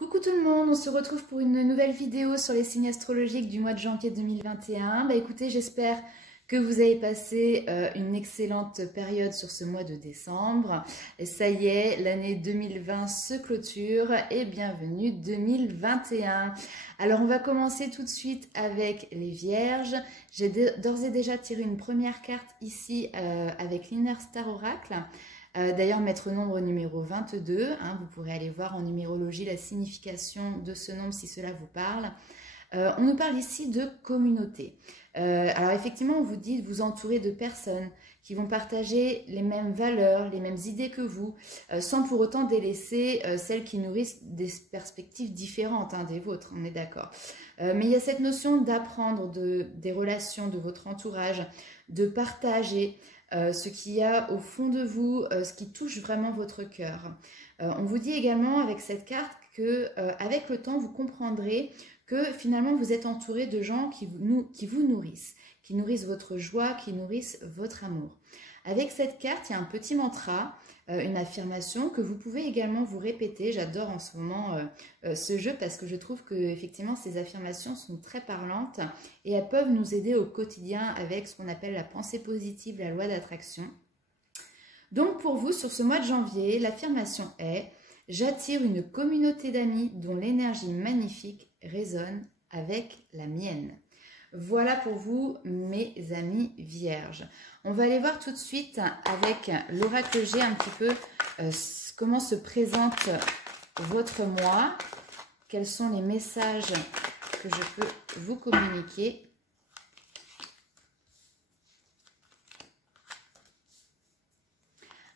Coucou tout le monde, on se retrouve pour une nouvelle vidéo sur les signes astrologiques du mois de janvier 2021. Écoutez, j'espère que vous avez passé une excellente période sur ce mois de décembre. Et ça y est, l'année 2020 se clôture et bienvenue 2021. Alors on va commencer tout de suite avec les Vierges. J'ai d'ores et déjà tiré une première carte ici avec l'Inner Star Oracle. D'ailleurs, maître nombre numéro 22, vous pourrez aller voir en numérologie la signification de ce nombre si cela vous parle. On nous parle ici de communauté. Alors effectivement, on vous dit de vous entourer de personnes qui vont partager les mêmes valeurs, les mêmes idées que vous, sans pour autant délaisser celles qui nourrissent des perspectives différentes des vôtres, on est d'accord. Mais il y a cette notion d'apprendre des relations de votre entourage, de partager ce qu'il y a au fond de vous, ce qui touche vraiment votre cœur. On vous dit également avec cette carte que avec le temps, vous comprendrez que finalement vous êtes entouré de gens qui vous nourrissent votre joie, qui nourrissent votre amour. Avec cette carte, il y a un petit mantra, une affirmation que vous pouvez également vous répéter. J'adore en ce moment ce jeu parce que je trouve que effectivement ces affirmations sont très parlantes et elles peuvent nous aider au quotidien avec ce qu'on appelle la pensée positive, la loi d'attraction. Donc pour vous, sur ce mois de janvier, l'affirmation est « J'attire une communauté d'amis dont l'énergie magnifique résonne avec la mienne ». Voilà pour vous, mes amis vierges. On va aller voir tout de suite avec l'oracle G un petit peu comment se présente votre mois, quels sont les messages que je peux vous communiquer.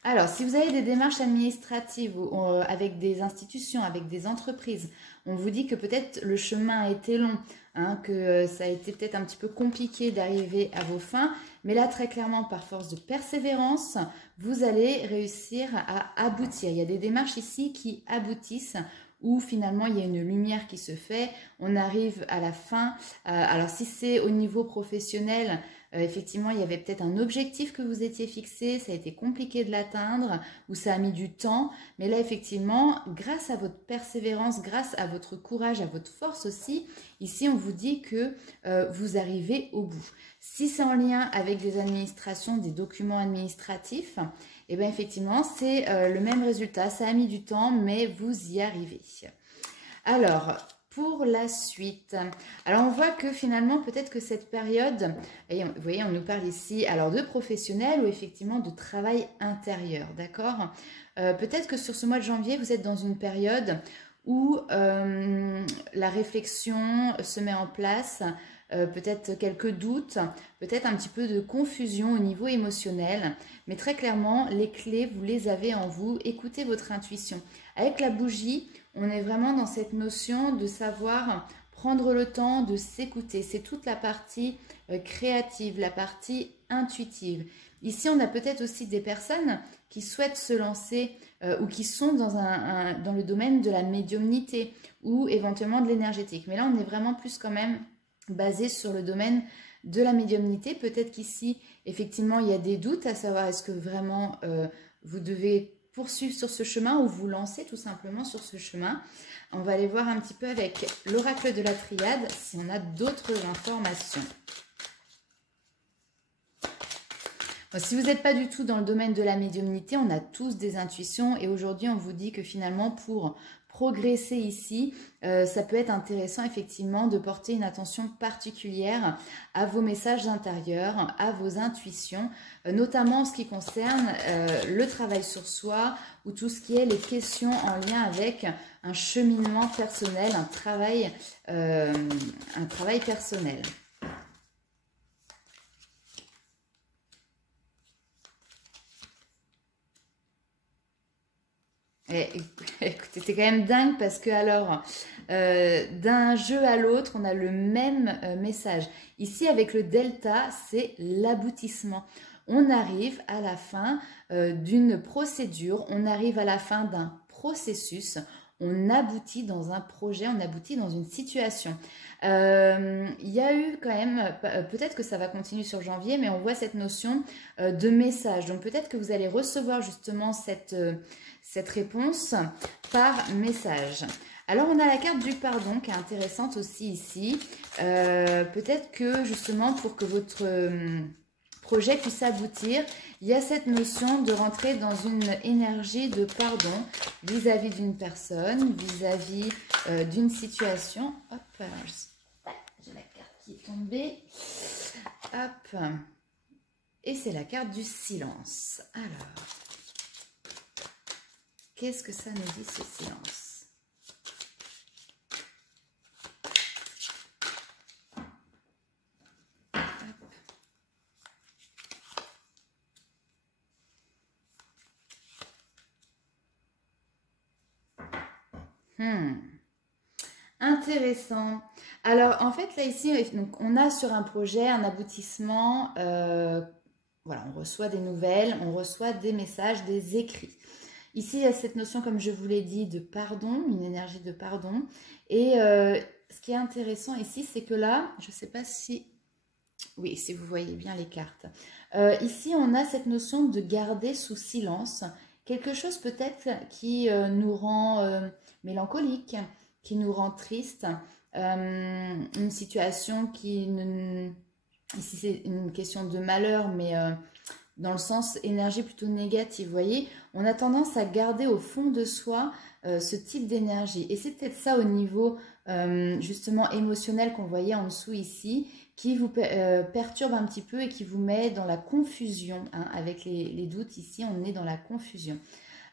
Alors, si vous avez des démarches administratives avec des institutions, avec des entreprises, on vous dit que peut-être le chemin a été long, que ça a été peut-être un petit peu compliqué d'arriver à vos fins, mais là, très clairement, par force de persévérance, vous allez réussir à aboutir. Il y a des démarches ici qui aboutissent, où finalement il y a une lumière qui se fait, on arrive à la fin. Alors si c'est au niveau professionnel, effectivement il y avait peut-être un objectif que vous étiez fixé, ça a été compliqué de l'atteindre ou ça a mis du temps, mais là effectivement grâce à votre persévérance, grâce à votre courage, à votre force aussi, ici on vous dit que vous arrivez au bout. Si c'est en lien avec des administrations, des documents administratifs, et bien effectivement, c'est le même résultat. Ça a mis du temps, mais vous y arrivez. Alors, pour la suite, alors on voit que finalement, peut-être que cette période, et vous voyez, on nous parle ici alors de professionnel ou effectivement de travail intérieur, d'accord? Peut-être que sur ce mois de janvier, vous êtes dans une période où la réflexion se met en place, peut-être quelques doutes, peut-être un petit peu de confusion au niveau émotionnel, mais très clairement, les clés, vous les avez en vous. Écoutez votre intuition. Avec la bougie, on est vraiment dans cette notion de savoir prendre le temps de s'écouter. C'est toute la partie créative, la partie intuitive. Ici, on a peut-être aussi des personnes qui souhaitent se lancer ou qui sont dans le domaine de la médiumnité ou éventuellement de l'énergétique. Mais là, on est vraiment plus quand même basé sur le domaine de la médiumnité. Peut-être qu'ici, effectivement, il y a des doutes à savoir est-ce que vraiment vous devez poursuivre sur ce chemin ou vous lancer tout simplement sur ce chemin. On va aller voir un petit peu avec l'oracle de la triade si on a d'autres informations. Bon, si vous n'êtes pas du tout dans le domaine de la médiumnité, on a tous des intuitions et aujourd'hui on vous dit que finalement pour progresser ici, ça peut être intéressant effectivement de porter une attention particulière à vos messages intérieurs, à vos intuitions, notamment en ce qui concerne le travail sur soi ou tout ce qui est les questions en lien avec un cheminement personnel, un travail personnel. Écoutez, c'est quand même dingue parce que alors, d'un jeu à l'autre, on a le même message. Ici, avec le delta, c'est l'aboutissement. On arrive à la fin d'une procédure, on arrive à la fin d'un processus, on aboutit dans un projet, on aboutit dans une situation. Il y a eu quand même, peut-être que ça va continuer sur janvier, mais on voit cette notion de message. Donc peut-être que vous allez recevoir justement cette réponse par message. Alors, on a la carte du pardon qui est intéressante aussi ici. Peut-être que justement, pour que votre projet puisse aboutir, il y a cette notion de rentrer dans une énergie de pardon vis-à-vis d'une personne, vis-à-vis d'une situation. Hop, j'ai la carte qui est tombée. Hop. Et c'est la carte du silence. Alors, qu'est-ce que ça nous dit, ce silence? Intéressant. Alors, en fait, là, ici, donc, on a sur un projet un aboutissement. Voilà, on reçoit des nouvelles, on reçoit des messages, des écrits. Ici, il y a cette notion, comme je vous l'ai dit, de pardon, une énergie de pardon. Et ce qui est intéressant ici, c'est que là, je ne sais pas si... Oui, si vous voyez bien les cartes. Ici, on a cette notion de garder sous silence quelque chose peut-être qui nous rend mélancolique, qui nous rend triste, une situation qui... Ici, c'est une question de malheur, mais dans le sens énergie plutôt négative. Vous voyez, on a tendance à garder au fond de soi ce type d'énergie. Et c'est peut-être ça au niveau justement émotionnel qu'on voyait en dessous ici, qui vous perturbe un petit peu et qui vous met dans la confusion. Hein, avec les doutes ici, on est dans la confusion.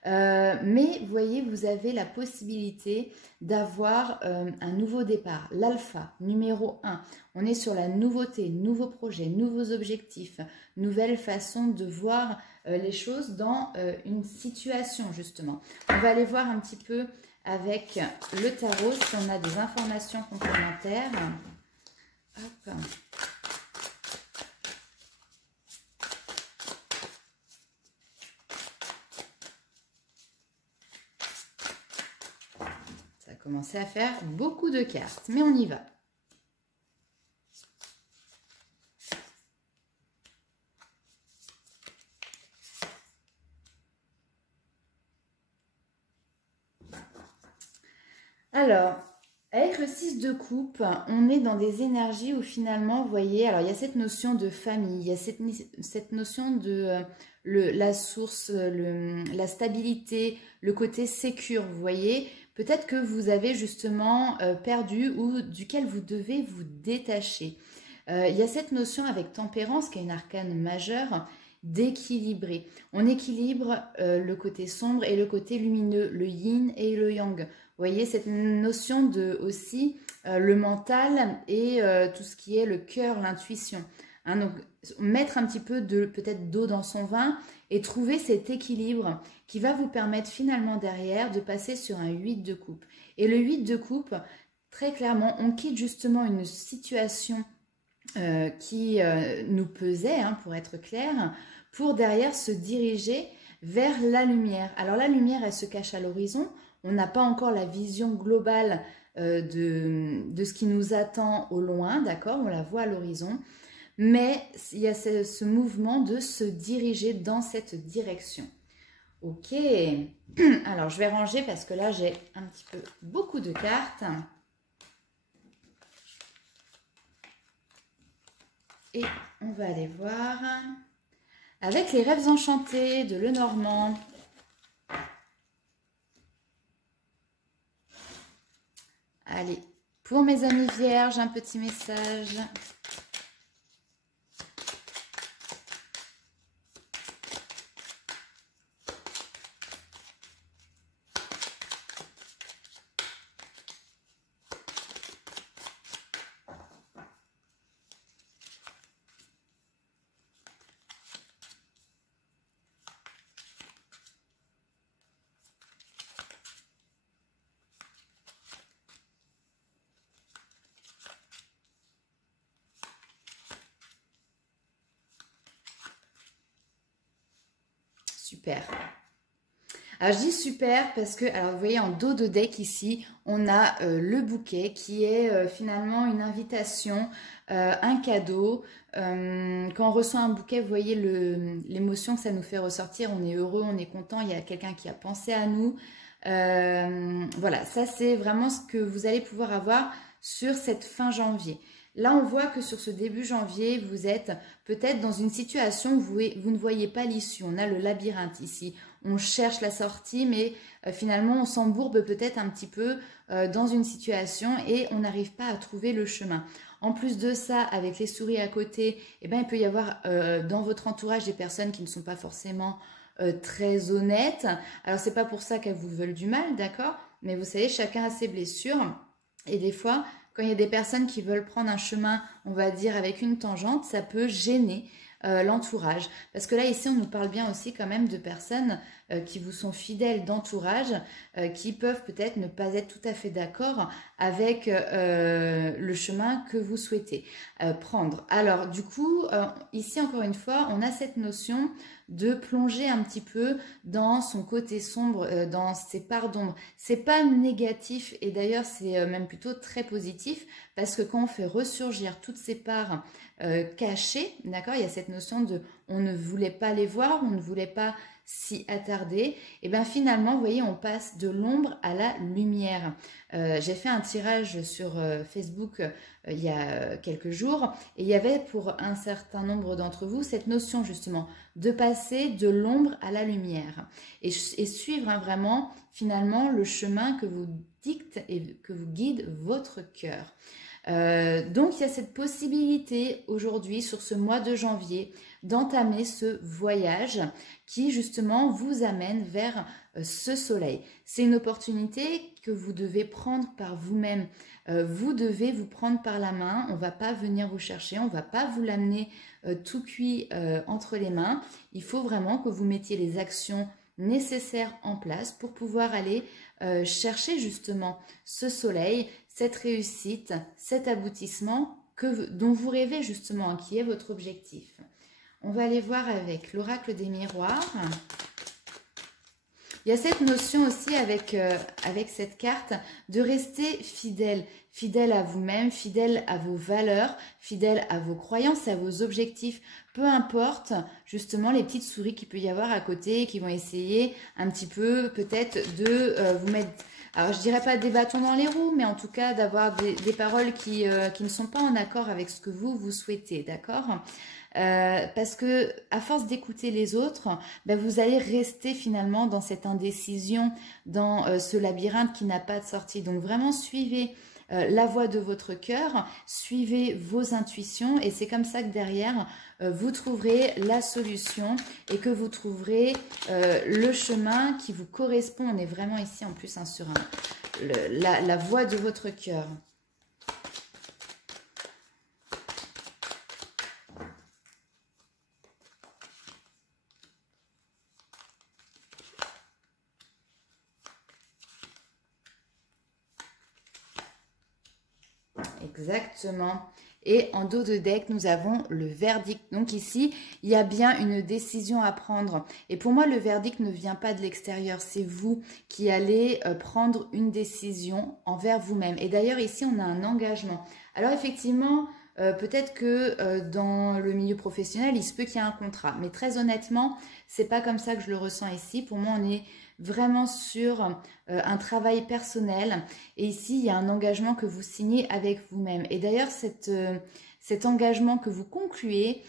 Mais vous voyez, vous avez la possibilité d'avoir un nouveau départ, l'alpha, numéro 1. On est sur la nouveauté, nouveaux projets, nouveaux objectifs, nouvelle façon de voir les choses dans une situation justement. On va aller voir un petit peu avec le tarot si on a des informations complémentaires. Hop. Commencer à faire beaucoup de cartes, mais on y va. Alors, avec le 6 de coupe, on est dans des énergies où finalement, vous voyez, alors il y a cette notion de famille, il y a cette notion de la source, la stabilité, le côté sécure, vous voyez. Peut-être que vous avez justement perdu ou duquel vous devez vous détacher. Il y a cette notion avec tempérance, qui est une arcane majeure, d'équilibrer. On équilibre le côté sombre et le côté lumineux, le yin et le yang. Vous voyez, cette notion de aussi le mental et tout ce qui est le cœur, l'intuition. Hein, donc, mettre un petit peu peut-être d'eau dans son vin et trouver cet équilibre qui va vous permettre finalement derrière de passer sur un 8 de coupe. Et le 8 de coupe, très clairement, on quitte justement une situation qui nous pesait, hein, pour être clair, pour derrière se diriger vers la lumière. Alors la lumière, elle se cache à l'horizon. On n'a pas encore la vision globale de ce qui nous attend au loin, d'accord? On la voit à l'horizon. Mais il y a ce mouvement de se diriger dans cette direction. Ok, alors je vais ranger parce que là j'ai un petit peu beaucoup de cartes. Et on va aller voir avec les rêves enchantés de Lenormand. Allez, pour mes amis vierges, un petit message. Super. Alors je dis super parce que, alors vous voyez en dos de deck ici, on a le bouquet qui est finalement une invitation, un cadeau. Quand on reçoit un bouquet, vous voyez l'émotion que ça nous fait ressortir, on est heureux, on est content, il y a quelqu'un qui a pensé à nous. Voilà, ça c'est vraiment ce que vous allez pouvoir avoir sur cette fin janvier. Là, on voit que sur ce début janvier, vous êtes peut-être dans une situation où vous ne voyez pas l'issue. On a le labyrinthe ici. On cherche la sortie, mais finalement, on s'embourbe peut-être un petit peu dans une situation et on n'arrive pas à trouver le chemin. En plus de ça, avec les souris à côté, eh ben, il peut y avoir dans votre entourage des personnes qui ne sont pas forcément très honnêtes. Alors, c'est pas pour ça qu'elles vous veulent du mal, d'accord? Mais vous savez, chacun a ses blessures. Et des fois, quand il y a des personnes qui veulent prendre un chemin, on va dire, avec une tangente, ça peut gêner l'entourage. Parce que là, ici, on nous parle bien aussi quand même de personnes qui vous sont fidèles d'entourage, qui peuvent peut-être ne pas être tout à fait d'accord avec le chemin que vous souhaitez prendre. Alors, du coup, ici, encore une fois, on a cette notion de plonger un petit peu dans son côté sombre, dans ses parts d'ombre. C'est pas négatif et d'ailleurs c'est même plutôt très positif parce que quand on fait ressurgir toutes ces parts cachées, d'accord, il y a cette notion de on ne voulait pas les voir, on ne voulait pas s'y attarder, et bien finalement, vous voyez, on passe de l'ombre à la lumière. J'ai fait un tirage sur Facebook il y a quelques jours, et il y avait pour un certain nombre d'entre vous cette notion justement de passer de l'ombre à la lumière, et suivre vraiment finalement le chemin que vous dicte et que vous guide votre cœur. Donc il y a cette possibilité aujourd'hui sur ce mois de janvier d'entamer ce voyage qui justement vous amène vers ce soleil. C'est une opportunité que vous devez prendre par vous-même. Vous devez vous prendre par la main, on ne va pas venir vous chercher, on ne va pas vous l'amener tout cuit entre les mains. Il faut vraiment que vous mettiez les actions nécessaires en place pour pouvoir aller chercher justement ce soleil, cette réussite, cet aboutissement dont vous rêvez justement, qui est votre objectif. On va aller voir avec l'oracle des miroirs. Il y a cette notion aussi avec cette carte de rester fidèle. Fidèle à vous-même, fidèle à vos valeurs, fidèle à vos croyances, à vos objectifs. Peu importe justement les petites souris qu'il peut y avoir à côté qui vont essayer un petit peu peut-être de vous mettre... Alors, je dirais pas des bâtons dans les roues, mais en tout cas d'avoir des paroles qui ne sont pas en accord avec ce que vous souhaitez, d'accord ? Parce que à force d'écouter les autres, ben, vous allez rester finalement dans cette indécision, dans ce labyrinthe qui n'a pas de sortie. Donc, vraiment, suivez la voix de votre cœur, suivez vos intuitions et c'est comme ça que derrière, vous trouverez la solution et que vous trouverez le chemin qui vous correspond. On est vraiment ici en plus hein, sur la voix de votre cœur. Exactement. Et en dos de deck, nous avons le verdict. Donc ici, il y a bien une décision à prendre. Et pour moi, le verdict ne vient pas de l'extérieur. C'est vous qui allez prendre une décision envers vous-même. Et d'ailleurs, ici, on a un engagement. Alors effectivement, peut-être que dans le milieu professionnel, il se peut qu'il y ait un contrat. Mais très honnêtement, c'est pas comme ça que je le ressens ici. Pour moi, on est vraiment sur un travail personnel et ici il y a un engagement que vous signez avec vous-même et d'ailleurs cet engagement que vous concluez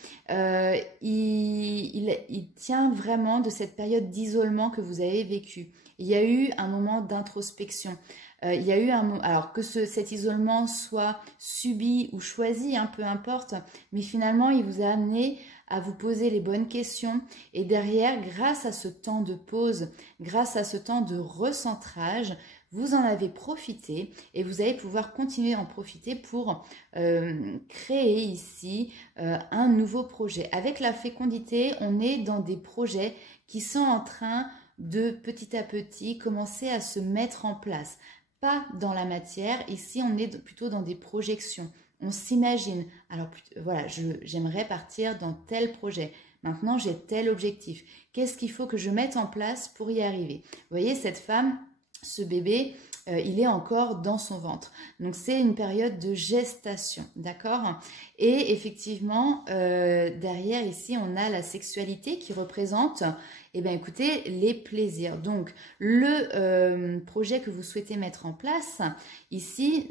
il tient vraiment de cette période d'isolement que vous avez vécue. Il y a eu un moment d'introspection. Il y a eu alors que cet isolement soit subi ou choisi, hein, peu importe, mais finalement il vous a amené à vous poser les bonnes questions et derrière, grâce à ce temps de pause, grâce à ce temps de recentrage, vous en avez profité et vous allez pouvoir continuer à en profiter pour créer ici un nouveau projet. Avec la fécondité, on est dans des projets qui sont en train de petit à petit commencer à se mettre en place. Pas dans la matière, ici on est plutôt dans des projections. On s'imagine, alors voilà, j'aimerais partir dans tel projet. Maintenant, j'ai tel objectif. Qu'est-ce qu'il faut que je mette en place pour y arriver? Vous voyez, cette femme, ce bébé, il est encore dans son ventre. Donc, c'est une période de gestation, d'accord? Et effectivement, derrière, ici, on a la sexualité qui représente Eh bien, écoutez, les plaisirs. Donc, le projet que vous souhaitez mettre en place, ici,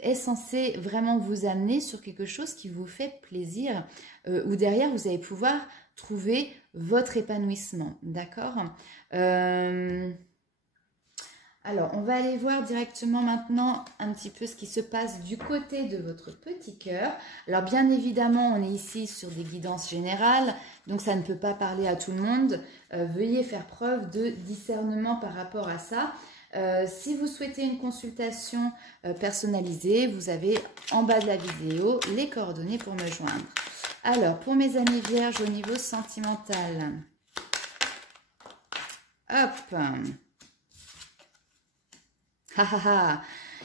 est censé vraiment vous amener sur quelque chose qui vous fait plaisir, où derrière, vous allez pouvoir trouver votre épanouissement, d'accord? Alors, on va aller voir directement maintenant un petit peu ce qui se passe du côté de votre petit cœur. Alors, bien évidemment, on est ici sur des guidances générales, donc ça ne peut pas parler à tout le monde. Veuillez faire preuve de discernement par rapport à ça. Si vous souhaitez une consultation personnalisée, vous avez en bas de la vidéo les coordonnées pour me joindre. Alors, pour mes amis vierges au niveau sentimental, hop,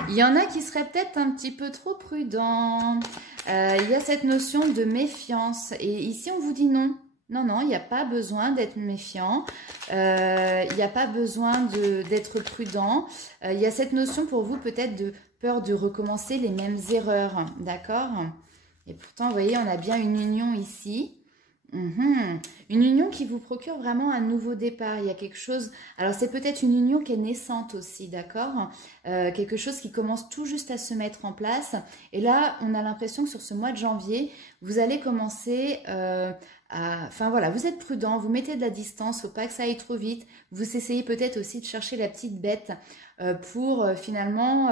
il y en a qui seraient peut-être un petit peu trop prudents. Il y a cette notion de méfiance. Et ici, on vous dit non. Non, non, il n'y a pas besoin d'être méfiant. Il n'y a pas besoin d'être prudent. Il y a cette notion pour vous peut-être de peur de recommencer les mêmes erreurs. D'accord? Et pourtant, vous voyez, on a bien une union ici. Une union qui vous procure vraiment un nouveau départ. Il y a quelque chose, alors c'est peut-être une union qui est naissante aussi, d'accord, quelque chose qui commence tout juste à se mettre en place. Et là, on a l'impression que sur ce mois de janvier, vous allez commencer enfin voilà, vous êtes prudent, vous mettez de la distance, faut pas que ça aille trop vite. Vous essayez peut-être aussi de chercher la petite bête pour finalement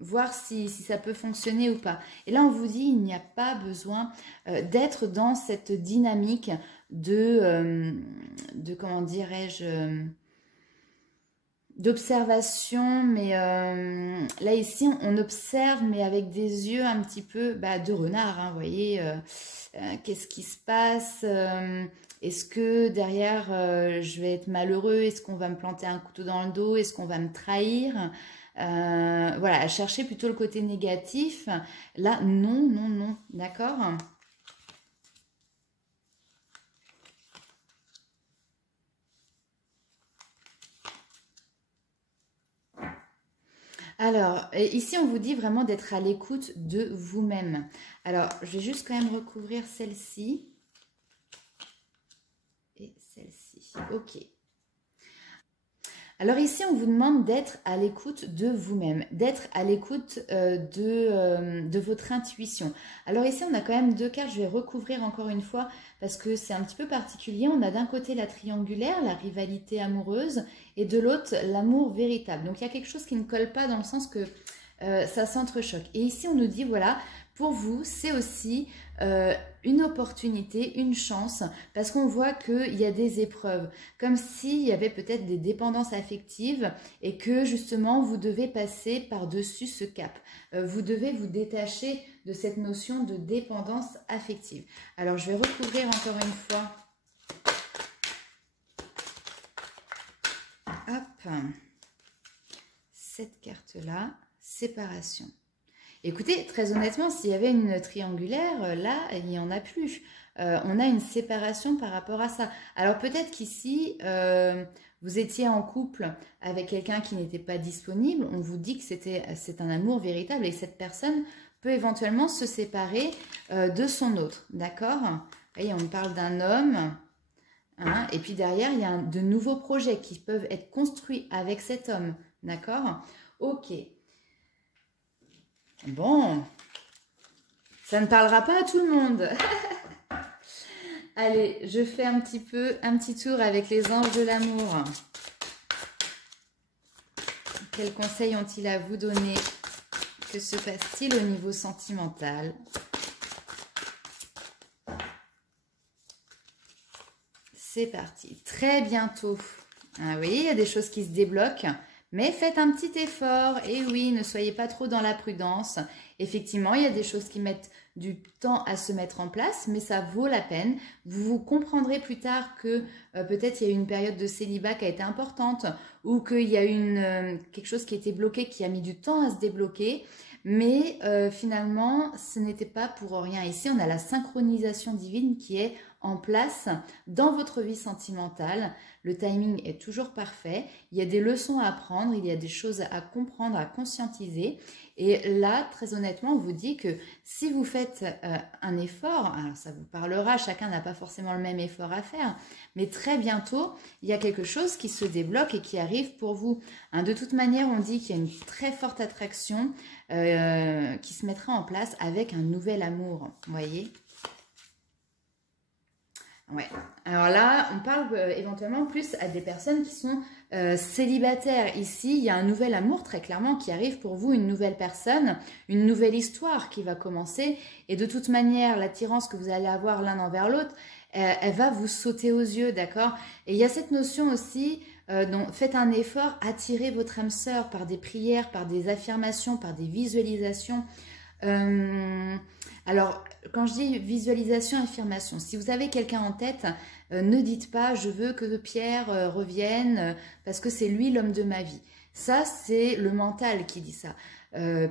voir si ça peut fonctionner ou pas. Et là, on vous dit, il n'y a pas besoin d'être dans cette dynamique de comment dirais-je, d'observation, mais là ici on observe mais avec des yeux un petit peu de renard, hein, vous voyez, qu'est-ce qui se passe, est-ce que derrière je vais être malheureux, est-ce qu'on va me planter un couteau dans le dos, est-ce qu'on va me trahir, voilà, à chercher plutôt le côté négatif. Là non, non, non, d'accord. Alors, ici, on vous dit vraiment d'être à l'écoute de vous-même. Alors, je vais juste quand même recouvrir celle-ci. Et celle-ci. OK. Alors ici, on vous demande d'être à l'écoute de vous-même, d'être à l'écoute de votre intuition. Alors ici, on a quand même deux cartes, je vais recouvrir encore une fois parce que c'est un petit peu particulier. On a d'un côté la triangulaire, la rivalité amoureuse, et de l'autre, l'amour véritable. Donc il y a quelque chose qui ne colle pas dans le sens que ça s'entrechoque. Et ici, on nous dit, voilà, pour vous, c'est aussi une opportunité, une chance, parce qu'on voit qu'il y a des épreuves, comme s'il y avait peut-être des dépendances affectives et que justement, vous devez passer par-dessus ce cap. Vous devez vous détacher de cette notion de dépendance affective. Alors, je vais recouvrir encore une fois. Hop, cette carte-là, séparation. Écoutez, très honnêtement, s'il y avait une triangulaire, là, il n'y en a plus. On a une séparation par rapport à ça. Alors peut-être qu'ici, vous étiez en couple avec quelqu'un qui n'était pas disponible. On vous dit que c'est un amour véritable et cette personne peut éventuellement se séparer de son autre. D'accord? Vous voyez, on parle d'un homme. Hein, et puis derrière, il y a de nouveaux projets qui peuvent être construits avec cet homme. D'accord? Ok. Bon, ça ne parlera pas à tout le monde. Allez, je fais un petit tour avec les anges de l'amour. Quels conseils ont-ils à vous donner? Que se passe-t-il au niveau sentimental? C'est parti. Très bientôt. Ah oui, il y a des choses qui se débloquent. Mais faites un petit effort, et oui, ne soyez pas trop dans la prudence. Effectivement, il y a des choses qui mettent du temps à se mettre en place, mais ça vaut la peine. Vous comprendrez plus tard que peut-être il y a eu une période de célibat qui a été importante, ou qu'il y a eu quelque chose qui était bloqué, qui a mis du temps à se débloquer. Mais finalement, ce n'était pas pour rien. Ici, on a la synchronisation divine qui est en place dans votre vie sentimentale. Le timing est toujours parfait. Il y a des leçons à apprendre, il y a des choses à comprendre, à conscientiser. Et là, très honnêtement, on vous dit que si vous faites un effort, alors ça vous parlera, chacun n'a pas forcément le même effort à faire, mais très bientôt, il y a quelque chose qui se débloque et qui arrive pour vous. Hein, de toute manière, on dit qu'il y a une très forte attraction qui se mettra en place avec un nouvel amour, vous voyez ? Ouais. Alors là, on parle éventuellement plus à des personnes qui sont célibataires. Ici, il y a un nouvel amour très clairement qui arrive pour vous, une nouvelle personne, une nouvelle histoire qui va commencer. Et de toute manière, l'attirance que vous allez avoir l'un envers l'autre, elle va vous sauter aux yeux, d'accord? Et il y a cette notion aussi, donc faites un effort, attirez votre âme sœur par des prières, par des affirmations, par des visualisations. Alors, quand je dis visualisation, affirmation, si vous avez quelqu'un en tête, ne dites pas « je veux que Pierre revienne parce que c'est lui l'homme de ma vie ». Ça, c'est le mental qui dit ça.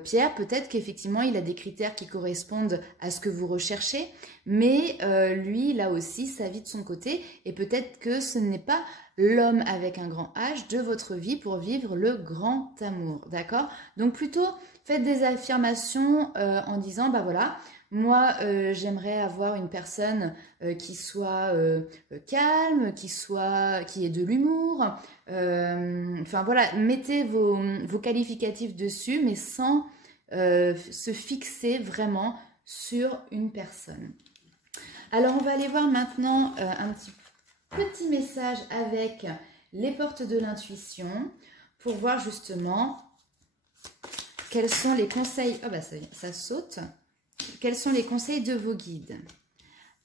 Pierre, peut-être qu'effectivement, il a des critères qui correspondent à ce que vous recherchez, mais lui, il a aussi sa vie de son côté et peut-être que ce n'est pas l'homme avec un grand H de votre vie pour vivre le grand amour, d'accord? Donc plutôt, faites des affirmations en disant « bah voilà ». Moi, j'aimerais avoir une personne qui soit calme, qui ait de l'humour. Enfin voilà, mettez vos qualificatifs dessus, mais sans se fixer vraiment sur une personne. Alors, on va aller voir maintenant un petit message avec les portes de l'intuition pour voir justement quels sont les conseils. Oh bah ça saute. Quels sont les conseils de vos guides?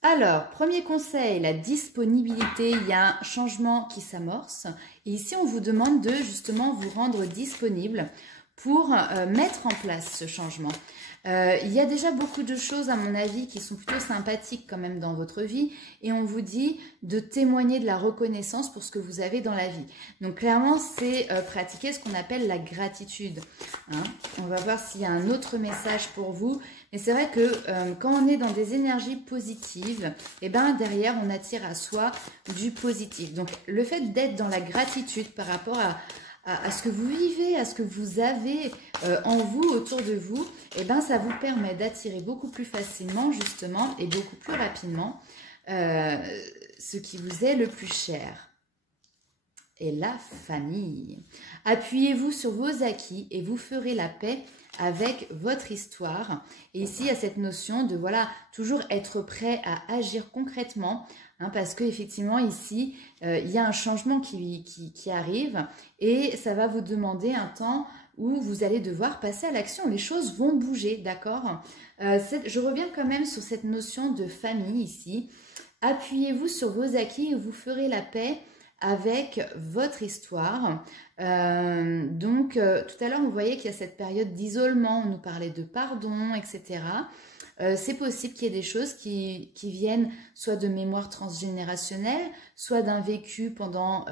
Alors, premier conseil, la disponibilité. Il y a un changement qui s'amorce. Et ici, on vous demande de justement vous rendre disponible pour mettre en place ce changement. Il y a déjà beaucoup de choses, à mon avis, qui sont plutôt sympathiques quand même dans votre vie. Et on vous dit de témoigner de la reconnaissance pour ce que vous avez dans la vie. Donc, clairement, c'est pratiquer ce qu'on appelle la gratitude. Hein. On va voir s'il y a un autre message pour vous. Mais c'est vrai que quand on est dans des énergies positives, eh ben, derrière, on attire à soi du positif. Donc, le fait d'être dans la gratitude par rapport à ce que vous vivez, à ce que vous avez en vous, autour de vous, eh ben, ça vous permet d'attirer beaucoup plus facilement, justement, et beaucoup plus rapidement, ce qui vous est le plus cher. Et la famille. Appuyez-vous sur vos acquis et vous ferez la paix avec votre histoire. Et ici, il y a cette notion de, voilà, toujours être prêt à agir concrètement, hein, parce qu'effectivement, ici, il y a un changement qui arrive et ça va vous demander un temps où vous allez devoir passer à l'action. Les choses vont bouger, d'accord? Je reviens quand même sur cette notion de famille ici. Appuyez-vous sur vos acquis et vous ferez la paix avec votre histoire. Tout à l'heure, on voyait qu'il y a cette période d'isolement, on nous parlait de pardon, etc. C'est possible qu'il y ait des choses qui viennent soit de mémoire transgénérationnelle, soit d'un vécu pendant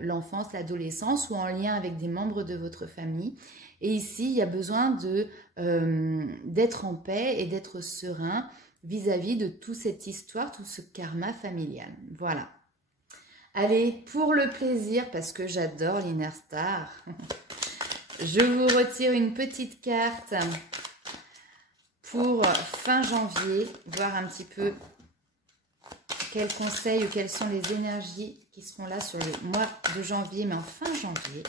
l'enfance, l'adolescence, ou en lien avec des membres de votre famille. Et ici, il y a besoin d'être en paix et d'être serein vis-à-vis de toute cette histoire, tout ce karma familial. Voilà. Allez, pour le plaisir, parce que j'adore l'Inner Star, je vous retire une petite carte pour fin janvier, voir un petit peu quels conseils ou quelles sont les énergies qui seront là sur le mois de janvier, mais en fin janvier.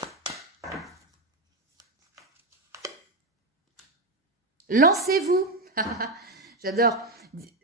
Lancez-vous. J'adore.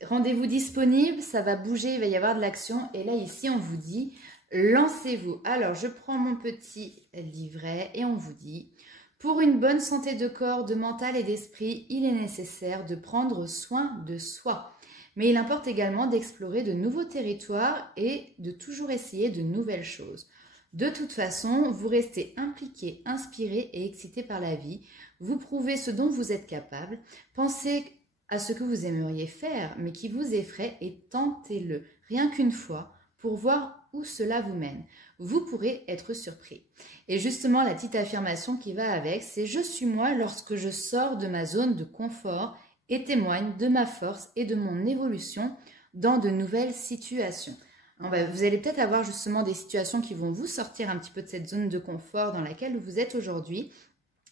Rendez-vous disponible, ça va bouger, il va y avoir de l'action. Et là, ici, on vous dit, lancez-vous. Alors, je prends mon petit livret et on vous dit, pour une bonne santé de corps, de mental et d'esprit, il est nécessaire de prendre soin de soi. Mais il importe également d'explorer de nouveaux territoires et de toujours essayer de nouvelles choses. De toute façon, vous restez impliqué, inspiré et excité par la vie. Vous prouvez ce dont vous êtes capable. Pensez à ce que vous aimeriez faire, mais qui vous effraie, et tentez-le, rien qu'une fois, pour voir où cela vous mène. Vous pourrez être surpris. Et justement, la petite affirmation qui va avec, c'est « Je suis moi lorsque je sors de ma zone de confort et témoigne de ma force et de mon évolution dans de nouvelles situations. Vous allez peut-être avoir justement des situations qui vont vous sortir un petit peu de cette zone de confort dans laquelle vous êtes aujourd'hui.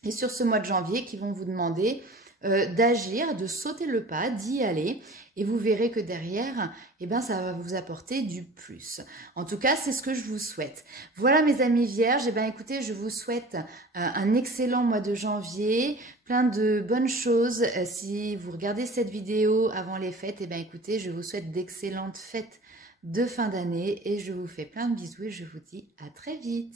Et sur ce mois de janvier, qui vont vous demander d'agir, de sauter le pas, d'y aller. Et vous verrez que derrière, ça va vous apporter du plus. En tout cas, c'est ce que je vous souhaite. Voilà mes amis vierges. Écoutez, je vous souhaite un excellent mois de janvier, plein de bonnes choses. Si vous regardez cette vidéo avant les fêtes, écoutez, je vous souhaite d'excellentes fêtes de fin d'année et je vous fais plein de bisous et je vous dis à très vite.